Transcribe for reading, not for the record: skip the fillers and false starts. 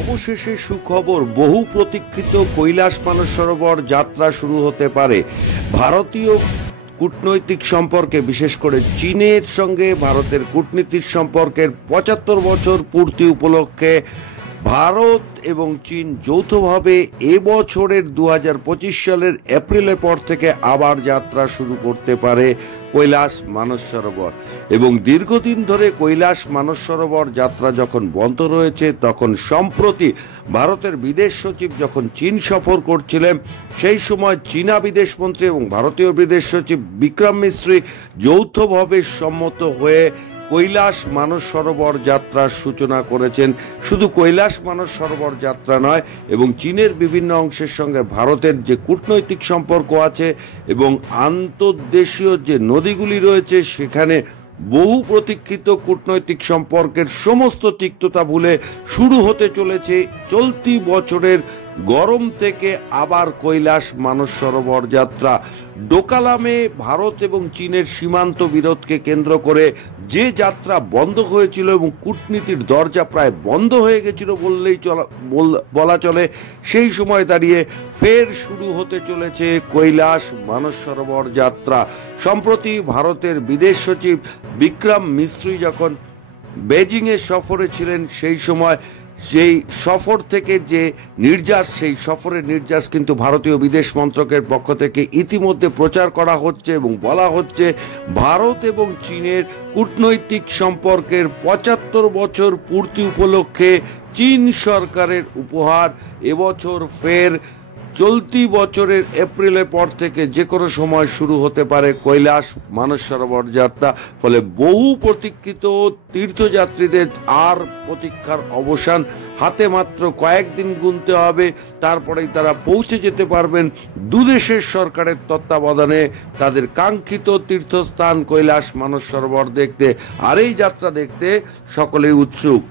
অবশেষে সুখবর, বহু প্রতীক্ষিত কৈলাস মানস সরোবর যাত্রা শুরু হতে পারে। ভারতীয় কূটনৈতিক সম্পর্কে, বিশেষ করে চীনের সঙ্গে ভারতের কূটনীতির সম্পর্কের ৭৫ বছর পূর্তি উপলক্ষে ভারত এবং চীন যৌথভাবে এবছরের ২০২৫ সালের এপ্রিলের পর থেকে আবার যাত্রা শুরু করতে পারে কৈলাস মানস সরোবর। এবং দীর্ঘদিন ধরে কৈলাস মানস সরোবর যাত্রা যখন বন্ধ রয়েছে, তখন সম্প্রতি ভারতের বিদেশ সচিব যখন চীন সফর করছিলেন, সেই সময় চীনা বিদেশমন্ত্রী এবং ভারতীয় বিদেশ সচিব বিক্রম মিশ্রি যৌথভাবে সম্মত হয়ে কৈলাস মানস সরোবর যাত্রার সূচনা করেছেন। শুধু কৈলাস মানস সরোবর যাত্রা নয়, এবং চীনের বিভিন্ন অংশের সঙ্গে ভারতের যে কূটনৈতিক সম্পর্ক আছে এবং আন্তর্দেশীয় যে নদীগুলি রয়েছে, সেখানে বহু প্রতীক্ষিত কূটনৈতিক সম্পর্কের সমস্ত তিক্ততা ভুলে শুরু হতে চলেছে চলতি বছরের গরম থেকে আবার কৈলাস মানস সরোবর যাত্রা। ডোকালামে ভারত এবং চীনের সীমান্ত বিরোধকে কেন্দ্র করে যে যাত্রা বন্ধ হয়েছিল এবং কূটনীতির দরজা প্রায় বন্ধ হয়ে গেছিল বলা চলে, সেই সময় দাঁড়িয়ে ফের শুরু হতে চলেছে কৈলাস মানস সরোবর যাত্রা। সম্প্রতি ভারতের বিদেশ সচিব বিক্রম মিশ্রি যখন বেজিংয়ে সফরে ছিলেন, সেই সময় সেই সফর থেকে যে নির্যাস, সেই সফরের নির্যাস কিন্তু ভারতীয় বিদেশ মন্ত্রকের পক্ষ থেকে ইতিমধ্যে প্রচার করা হচ্ছে এবং বলা হচ্ছে ভারত এবং চীনের কূটনৈতিক সম্পর্কের ৭৫ বছর পূর্তি উপলক্ষে চীন সরকারের উপহার এবছর ফের চলতি বছরের এপ্রিলের পর থেকে যে কোনো সময় শুরু হতে পারে কৈলাস মানস সরোবর যাত্রা। ফলে বহু প্রতীক্ষিত তীর্থযাত্রীদের আর প্রতীক্ষার অবসান, হাতে মাত্র কয়েকদিন গুনতে হবে, তারপরেই তারা পৌঁছে যেতে পারবেন দুদেশের সরকারের তত্ত্বাবধানে তাদের কাঙ্ক্ষিত তীর্থস্থান কৈলাস মানস সরোবর দেখতে। আর এই যাত্রা দেখতে সকলেই উৎসুক।